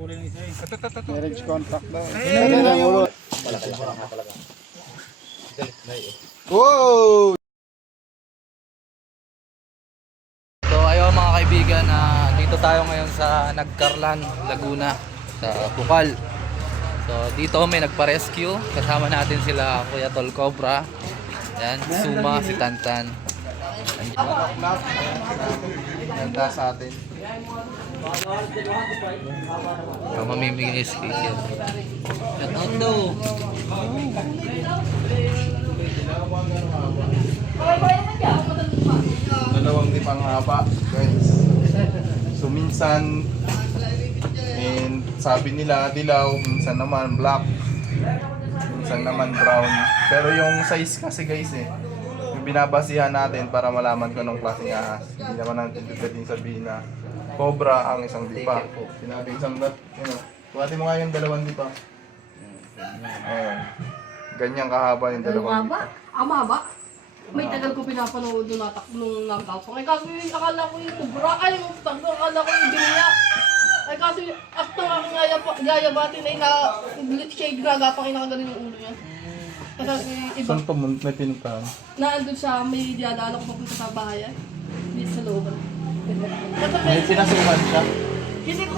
Marriage contract daw. Wow! So ayun mga kaibigan, dito tayo ngayon sa Nagcarlan, Laguna, sa Bukal. So dito may nagpa-rescue, kasama natin sila Kuya Tol Cobra, yan, Suma, si Tantan. Ganda sa atin. So mamimigay sticker. Shout out daw. Dalawang di pang haba, guys. So minsan sabi nila dilaw, minsan naman black, minsan naman brown. Pero yung size kasi guys yung binabasihan natin para malaman kung anong klaseng ahas. Hindi naman natin pwedeng sabihin na cobra ang isang dipa. Sinabi isang nut, buhati mo nga yung dalawang dipa. Ayan. Ganyan kahaba yung dalawang dipa. Amaba? May tagal ko pinapanood nung nagkasong. Ay kasi akala ko yung kubra. Ay yung tagdo, akala ko yung dinya. Ay kasi aktong aking yayabatin ay shade na gapang inakagaling yung ulo niya. Kasi iba. Saan pa may pinuntahan? Naandun siya, may diadala ko papunta sa bahay. Dito sa looban. May pinasukan siya. Hindi ko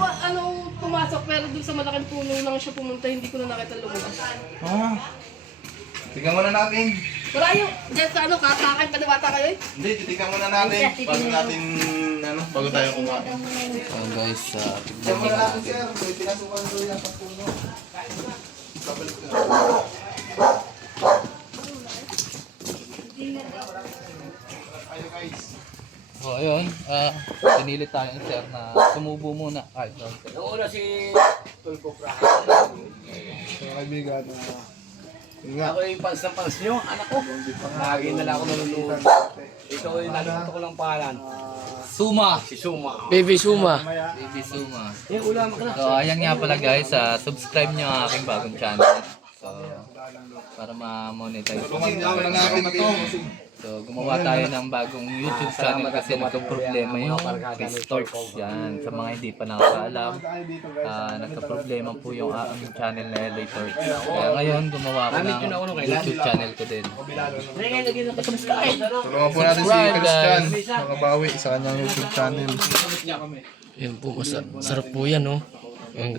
pumasok pero dun sa malaking puno lang siya pumunta. Hindi ko na nakita lumabas. Tignan muna natin. Wala yung, dyan sa kakain pa na bata kayo eh? Hindi, titignan muna natin. Bago tayo kumain. So guys, Tignan muna natin sir. May pinasukan doon yan sa puno. Kapalik na. Ayo guys. so ayun, pinili tayo sir na sumubo muna kahit doon. Noong una si Tulpo Praha. So kaibigan, Ako yung pans ng pans nyo, anak ko. Lagi na lang ako nanonood. Ito yung nalito ko lang pangalan. Suma! Si Suma. Baby Suma. Baby Suma. Yung ulam ka na. So ayan nga pala guys, subscribe nyo ang aking bagong channel. So para ma-monetize. tulungan natin ito. So gumawa tayo ng bagong YouTube channel kasi nagka-problema yung Pistorks. Yan, sa mga hindi pa nakakaalam, nagka-problema po yung aming channel na LA Torch. Kaya ngayon gumawa ko ng YouTube channel ko din. Tulungan po natin si Christian. Makabawi sa kanyang YouTube channel. Yan po, sarap po yan, no? Yung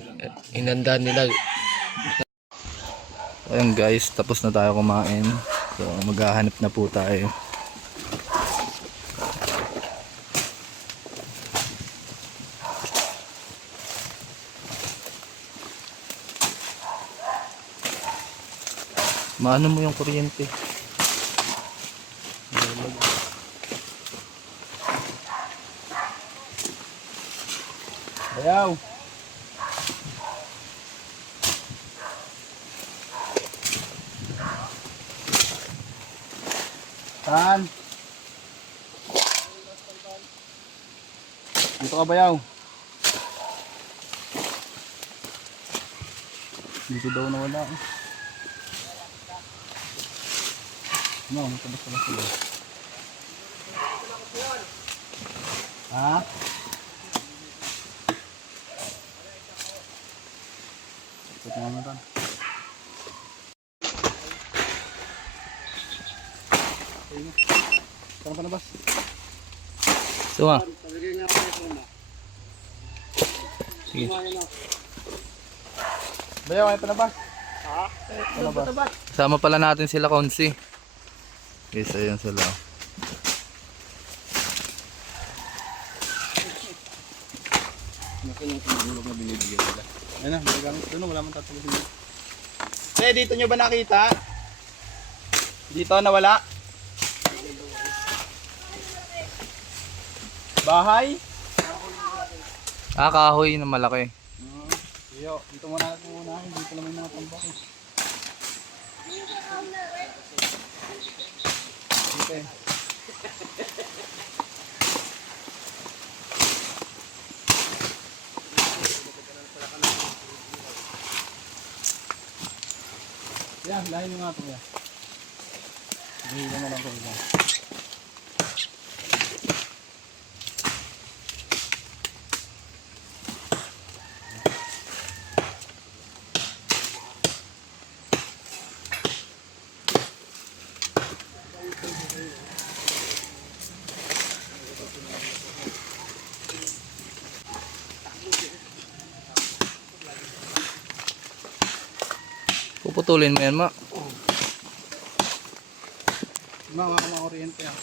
inanda nila. Ayun guys, tapos na tayo kumain. So maghahanap na po tayo. Maano mo yung kuryente? Ayaw. Saan? Dito ka bayaw. Dito daw na wala No, matabas sila. Ha? Ito nga naman. Saan pa na bas? Suma. Sige. Bayaw, ay pa na bas? Ha? Kasama pala natin sila Konsi. Guys, ayun sila. Ayun na, doon wala man tatagin. Dito nyo ba nakita? Dito nawala? Bahay? Kahoy na malaki. Yo, dito muna natin muna. Dito lang may mga tambak. Okay. Yan, lahin nyo nga ito yan. Bihila na lang ko yan. Puputulin mo yan, ma. Mga oriente yan.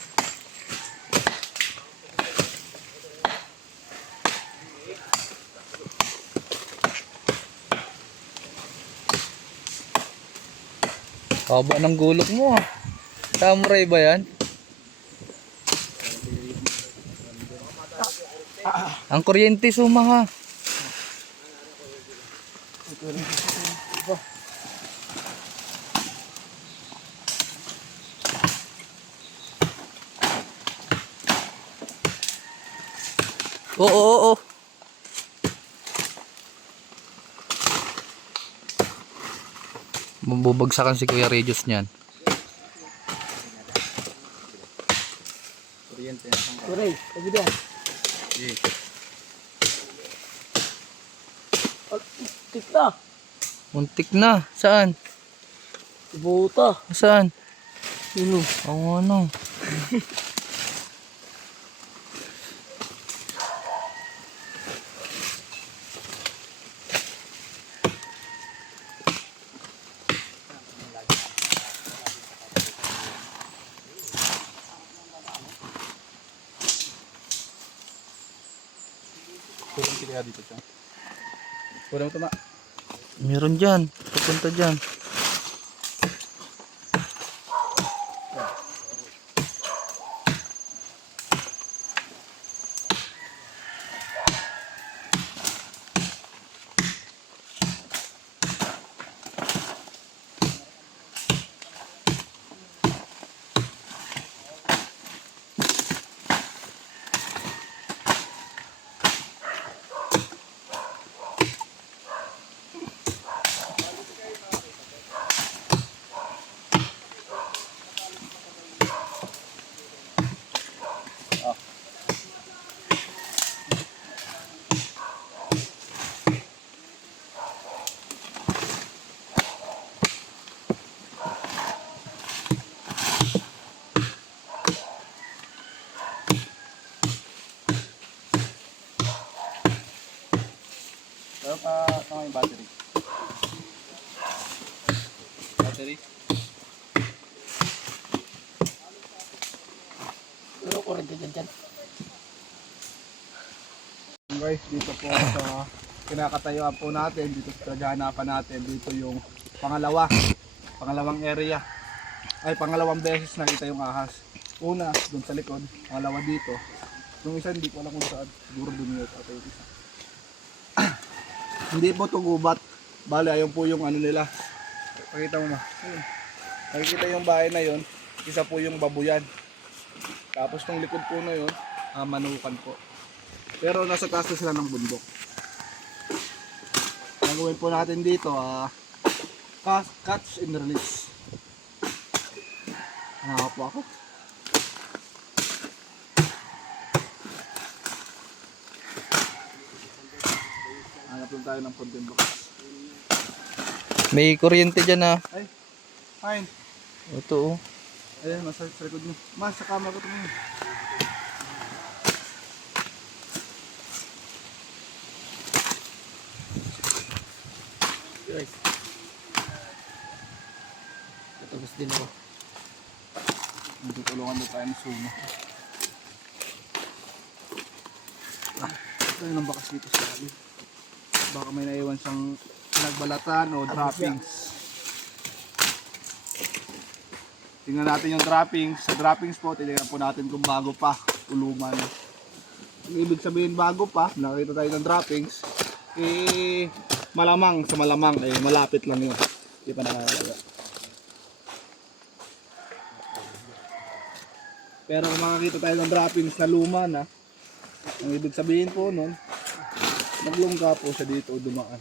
Haba ng gulok mo ah. Samurai ba yan? Ang kuryente suma ha. Oo. Bubagsakan si Kuya Regius niyan. Turay, sabi dyan. Tik na. Muntik na. Saan? Buta. Saan? Sino? Ang ano? Kulang kaya dito siya. Kulang ito na. Meron dyan. Papunta dyan. Pero pa yung battery. Battery? Pero kurente dyan. Guys, dito po sa kinakatayuan po natin, dito sa gahanapan natin, dito yung pangalawang area. Ay, pangalawang beses nakita yung ahas. Una, dun sa likod, pangalawa dito. Yung isa, hindi ko alam kung saan, siguro dun yun at yung isa. Hindi po ito gubat. Bale, ayun po yung ano nila. Pakita mo na. Nakikita yung bahay na yon, isa po yung babuyan. Tapos tong likod po na yun, manukan po. Pero nasa taas na sila ng bundok. Ang gawin po natin dito, catch and release. Hanap po ako. Hanap lang tayo ng content box. May kuryente dyan ah. Ay, fine. Ito oh. Ayan, nasa sa likod mo. Mas, sa camera ko tumingin. Guys. Tapos din ako. Tutulungan na tayo ng sumo. Ito yung bakas dito sa labi. Baka may naiwan siyang nagbalatan o droppings. Tingnan natin yung droppings. Sa droppings po, tingnan po natin kung bago pa, uluman. Ang ibig sabihin bago pa, nakita tayo ng droppings, malamang sa malamang, malapit lang yun. Hindi pa nakakalaga. Pero kung makakita tayo ng droppings na luma na, ang ibig sabihin po nun, naglungga po siya dito o dumaan.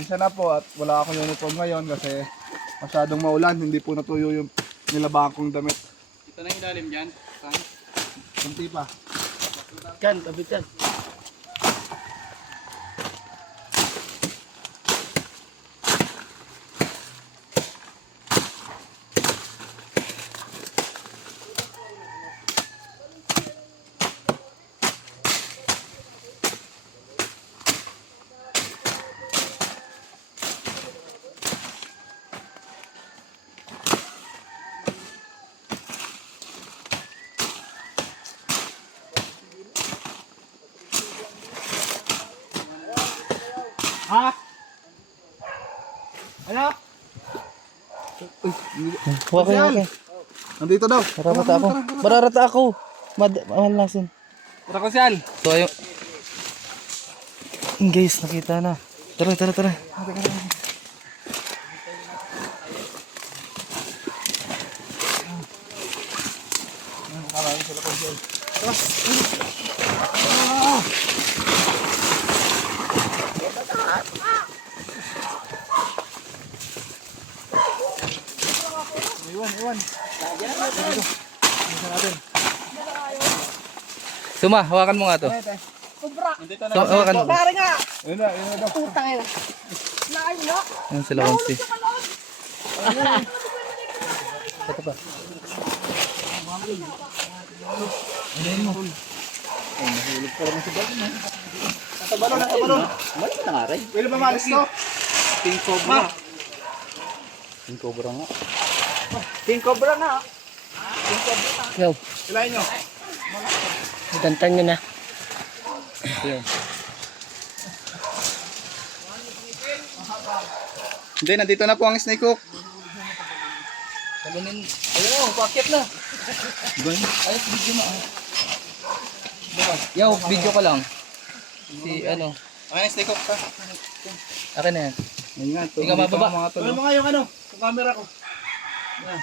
Isa na po at wala akong uniform ngayon kasi masyadong maulan, hindi po natuyo yung nilabahan kong damit. Ito na yung ilalim dyan. Kunti pa. Dyan, tabi dyan. Waka. Nandito daw. Mararata ako. Malasin. Tara ko siyal. So ayun. Guys, nakita na. Tara. Suma, hawakan mo nga to. Kubra. Hawakan mo. Pare nga. Yun na. Putang ina. Laay na. Yan sila konsi. Ito pa. Nakabalon. Pwede ba malis to? Yo, Silahin nyo. dantan nyo na. Hindi, nandito na po ang snake hook. Ayun o, paket na. Ayos, video na. Yo, video ka lang. Si ano, Okay, snake hook ka. akin na yan. Ayun nga, Hindi ka mababa. Ano mga yung ano? Yung camera ko. Yan.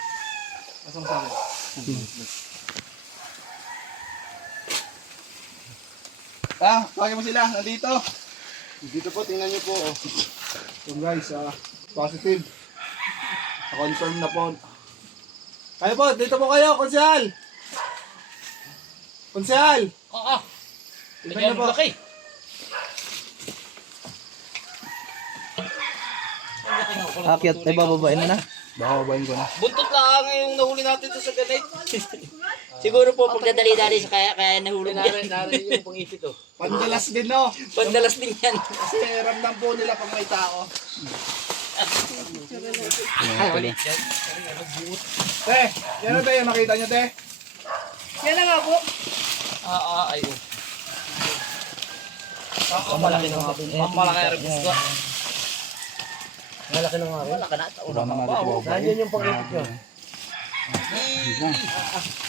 Pasang sa akin. Tawagin mo sila. Nandito. Dito po, tingnan nyo po. Oh. Yung guys, positive. Confirm na po. Kayo po, dito po kayo, konsyal. Konsyal. Tingnan nyo po. Akyat, ay bababain na na. Baka babayin ko na. Buntot lang yung nahuli natin sa ganit. Siguro po pagdadali-dali sa kaya nahulog yan. Narin yung pangipit oh. Pandalas din, no? Pandalas din yan. Kasi ramdam po nila pag may tao. Te, yan na tayo, nakita nyo, te? Yan na nga po. Ayun. Malaki na nga. Malaki na rin gusto. Wala ka na. Wala na natin. Nandiyan yung pangipit nyo.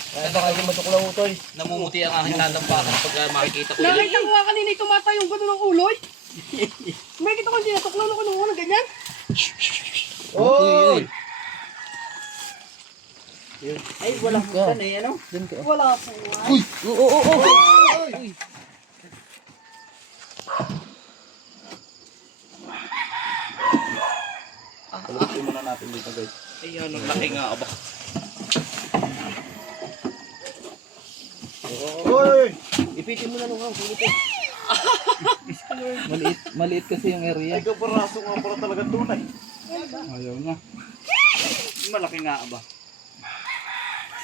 Ito kasi matukulang utoy. Namumuti ang aking nalampakan pag makikita ko yun. Nakita ko nga kanina ito mata yung gano'n ng uloy. May kita ko sinatuklaw na ko nung unang ganyan. Oy! Ay, walang bukan eh, ano? Wala po. Palatin muna natin dito, guys. Ayan, ang laki nga aba. Oy! Ipitin mo na nung hanggang. Maliit kasi yung area. Ay, kaparaso nga para talaga tunay. Ayaw na. Malaki nga aba.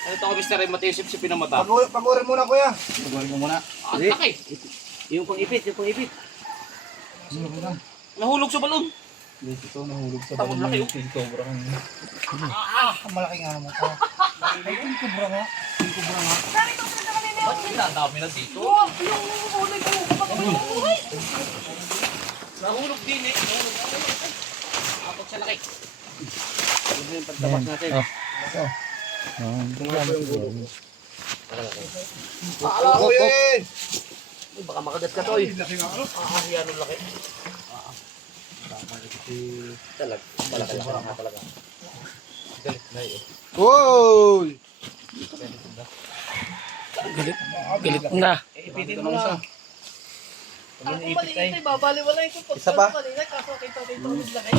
Ano ito ko, Mr. Ray, matisip-sip na mata. Pagurin muna, kuya. Pagurin mo muna. Ang laki. Yung pang-ipit. Nahulog sa balon. Dito ito, nahulog sa Tapos laki oh. Sobrang malaki nga naman. Ba't dami na dito? Oh, yung uloy ko. Kapag ako yung uloy. Nahulog din eh. Apat sa laki. Ano yung pagtabas natin? Akala ko yun! Ay, baka makagat ka to eh. Laki nga ano? Yan ang laki. Malaki nga talaga. Oy! Galit na. Ipitin mo na. Ako maliit ay babaliwalay ko pag Isa pa? kanina. Kaso kita dito ang laki.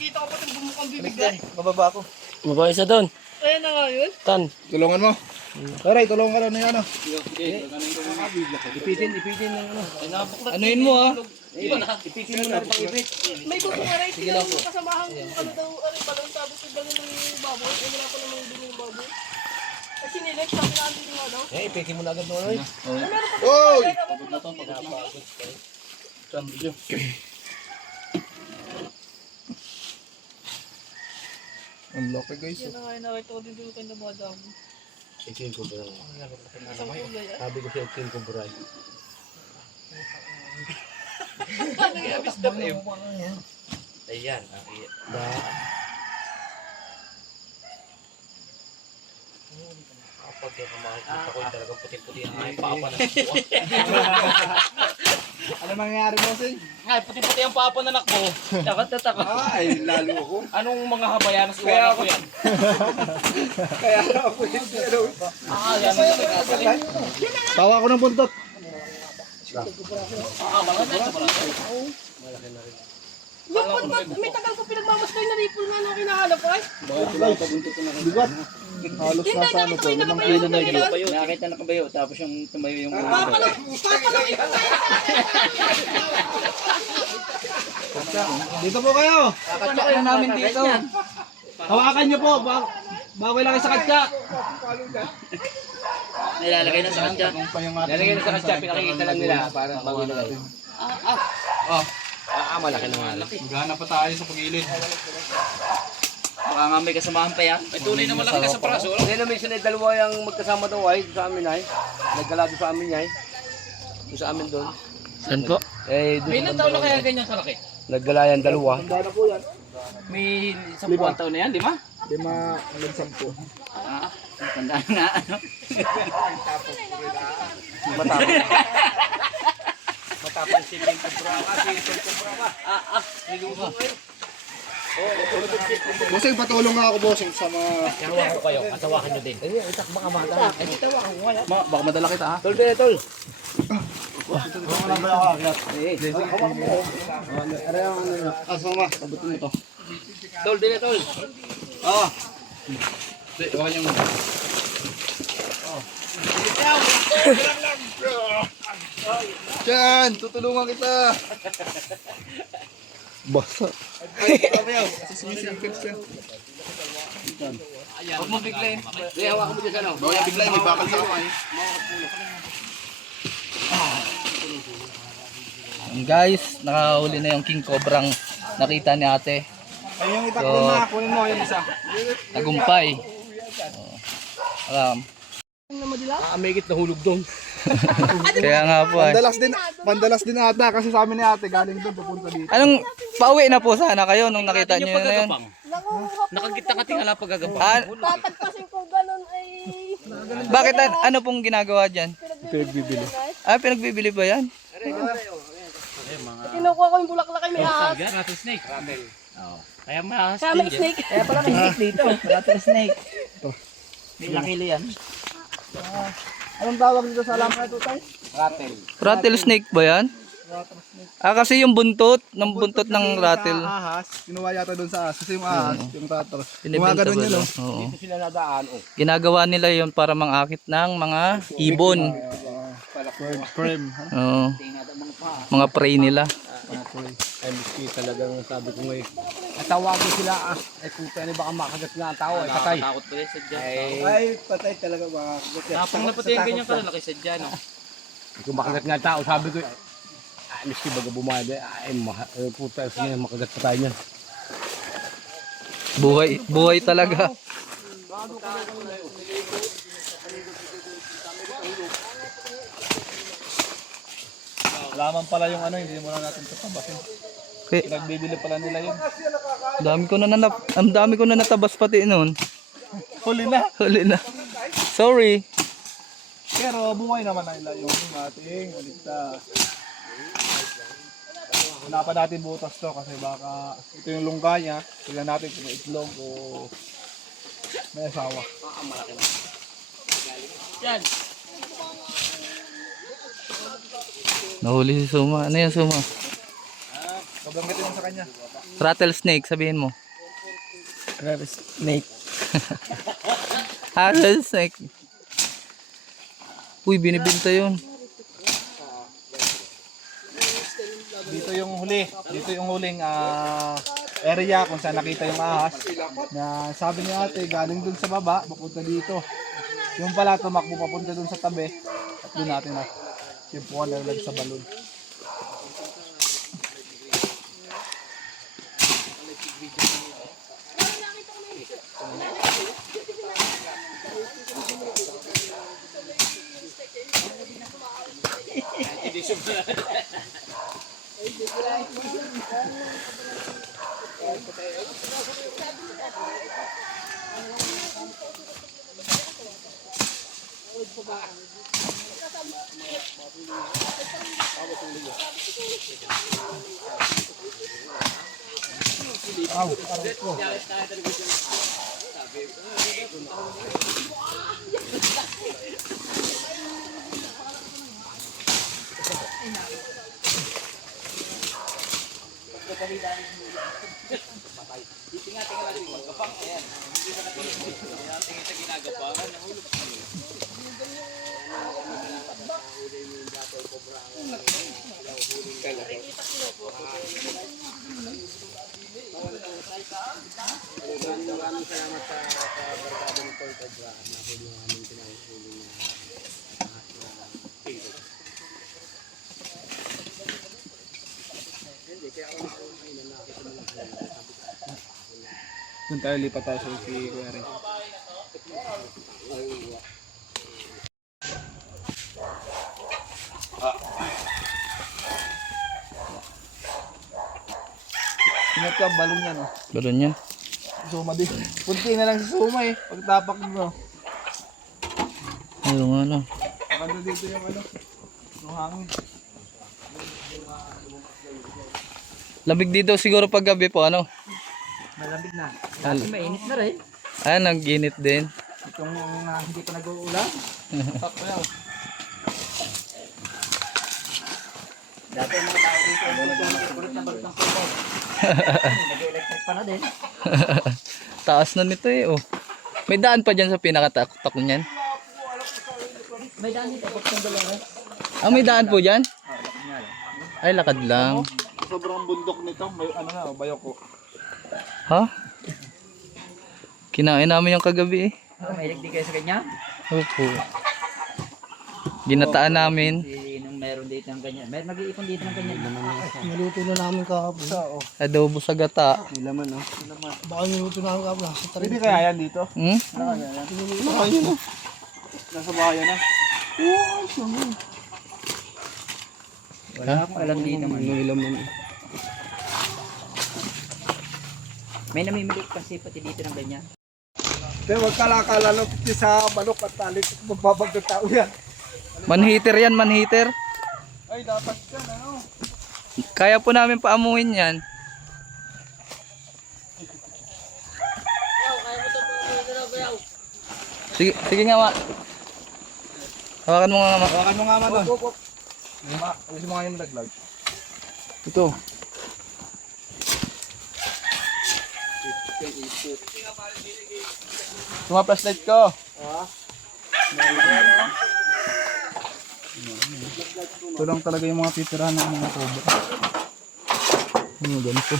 Kita ko pati bumukang bibig na. Bababa ako. Mababa isa doon. Ayan na nga yun. Tan. Tulungan mo. Karay, tulungan ka na ano. Ipitin ng ano. Anuin mo ah. Ipitin mo na pangipit. May bubukaray sila yung kasamahan ko. Ano daw, ano pala, tapos yung dali ng baboy. Ay, wala pa namang dali ng baboy. Ay, sinilik, sabi na andito nga daw. Eh, ipitin mo na agad mo. Ay, meron pa Oy! Ang laki, guys. Yan na nga yung nakita ko din dito kayo namadami. Ikin ko bra. Isang kulay ah. Sabi ko siya ikin ko bra. Ano yung abis na Ayan. Kapag yung makikita ko yung talagang puti-puti ang aking papa na nakbo. Ano mangyayari mo, Sing? Ay, puti-puti ang papa na nakbo. Takot na takot. Ay, lalo ako. Anong mga habayanas iwanan ko yan? Kaya ako yung zero. Yan ang nagkakali. Tawa ako ng buntot. Malaki na pala. Yung pag may tagal ko pinagmamaskoy na ripple nga nung hinahanap ko ay. Bigat. Halos Hindi, nasa ano nakita to. ko yung nakabayo sa kanila. Nakita nakabayo, tapos yung tumayo yung Papalaki ko Dito po kayo. Kakatsak na namin dito. Hawakan niyo po. Bago lang sa katsa. nilalagay na sa kanya. Lalagay na sa katsa, pinakikita lang nila para bago nilagay. Malaki na nga. Gana pa tayo sa pagilid. Baka nga may kasamahan pa yan. May tunay na malaki ka sa praso. Hindi na minsan ay dalawa yung magkasama daw ay doon sa amin ay. Nagkala doon sa amin ay. Doon sa amin doon. Saan po? Eh, doon May ilang taon na kaya ganyan kalaki? nagkala yan dalawa. May 10 taon na yan, di ba? 5 10. Tandaan nga. Matapos si Pink Cobra kasi Pink Cobra ka. Bossing, patulong nga ako, bossing, sa mga... Hawakan ko kayo, atawakan nyo din. Baka madala kita, ha? Tol, tol. Asama, sabutin mo to. Tol, din tol. Iwakan yung... Diyan, tutulungan kita. Basa. Huwag mo biglayin. Hindi, hawakan mo dyan sa ano. Bawal bigla, may bakal sa ako. Guys, nakahuli na yung king cobrang nakita ni ate. Ay, yung itakbo na, kunin mo yung isa. Tagumpay. Alam. Amigit na hulog doon. Kaya nga po ay. Pandalas din ata kasi sa amin ni ate galing doon papunta dito. Anong pauwi na po sana kayo nung nakita niyo na yun? Nakagita ka tingala pagagapang. Ah, Tatagpasin ko ganun ay bakit ano pong ginagawa diyan? Pinagbibili. Ah, pinagbibili ba yan? kinukuha ko yung bulaklak ay may ahas. Rattlesnake. Kaya mahas Kaya may snake. Kaya pala may snake dito. Rattlesnake. May lakili yan. Anong tawag dito sa alam na ito, tay? Rattlesnake ba yan? Ah, kasi yung buntot ng rattle. Sa ahas, kinuha yata doon sa ahas. Kasi yung ahas, yung rattle. Binibenta Gumagano ba yun, yun? no? Oo. Dito sila nadaan. Oh. Ginagawa nila yon para mangakit ng mga ibon. Frame. Oo. Mga prey nila. Ay, miski talagang sabi ko ngayon. Natawagin sila Ay, kung tayo baka makagat nga ang tao. Ay, patay. Takot pa rin sadya. Ay, patay talaga ba? Napang na pati yung ganyan kalalaki sadya, no? Kung makagat nga ang tao, sabi ko, ay, miski baga bumada. Ay, puta, sige, makagat pa tayo niyan. Buhay talaga. Laman pala yung ano, hindi mo na natin tatabasin. Okay. Nagbibili pala nila yun. Ang dami ko na natabas pati noon. Huli na. Huli na. Sorry. Pero buhay naman na nila yung ating uligtas. Wala pa natin butas to kasi baka ito yung lungga niya. Tignan natin kung may itlog o may asawa. Nahuli si Suma. Ano yan, Suma? Paganggitin mo sa kanya. Rattlesnake, sabihin mo. Rattlesnake. Rattlesnake. Uy, binibinta yun. Dito yung huli. Dito yung huling area kung saan nakita yung ahas. Na sabi ni ate, galing dun sa baba, papunta dito. Yung pala tumakbo papunta dun sa tabi. At dun natin na yung puwan na sa balon. Doon tayo lipat tayo sa si Kuya Ren. Ingat ka, balon yan. Oh. Balon yan. Suma din. Punti na lang si Suma eh. Pagtapak mo. Ano nga na. Maganda dito yung ano. Yung hangin. Lamig dito siguro pag gabi po, ano? Malamig na. Kasi mainit na rin. Ah, nag-init din. Itong hindi pa nag-uulan. Takpo yan. Dati ang mga tao dito, nagkukulit na balut ng kubay. Nag-electric pa na din. Taas na nito eh, oh. May daan pa dyan sa pinakatakot niyan. May daan dito, abot ng dalawa. Ah, may daan po dyan? Ay, lakad lang. Sobrang bundok nito. May ano na, bayok ko. Ha? Kinain namin yung kagabi eh. Mahilig din kayo sa kanya? Opo. Ginataan namin. Nung meron dito ng ganyan. Meron nag-iipon dito ng ganyan. Niluto na namin kahapon. Adobo sa gata. May laman, no? Baka niluto namin kahapon. Sa Pwede kaya yan dito? Hmm? Nakayan na. Nasa bahayan na. Wala akong alam dito man. May namimilik kasi pati dito ng ganyan. Pero huwag kalakala lang sa manok at talit. Magbabag ng tao yan. Manheater yan, manheater. Ay, dapat yan, ano? Kaya po namin paamuhin yan. Sige, sige nga, ma. Hawakan mo nga, ma. Hawakan mo nga man doon. Alis mo nga yung laglag. Ito. Tuma flashlight ko. Ito lang talaga yung mga titirahan ng mga tubo. Ganito.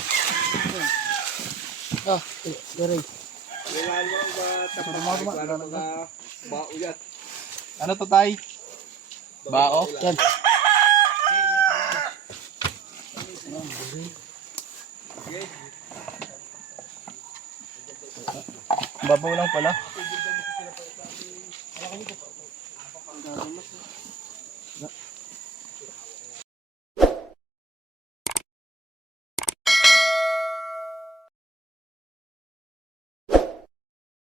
Ano to, tay? Bao? Yan. Babaw lang pala.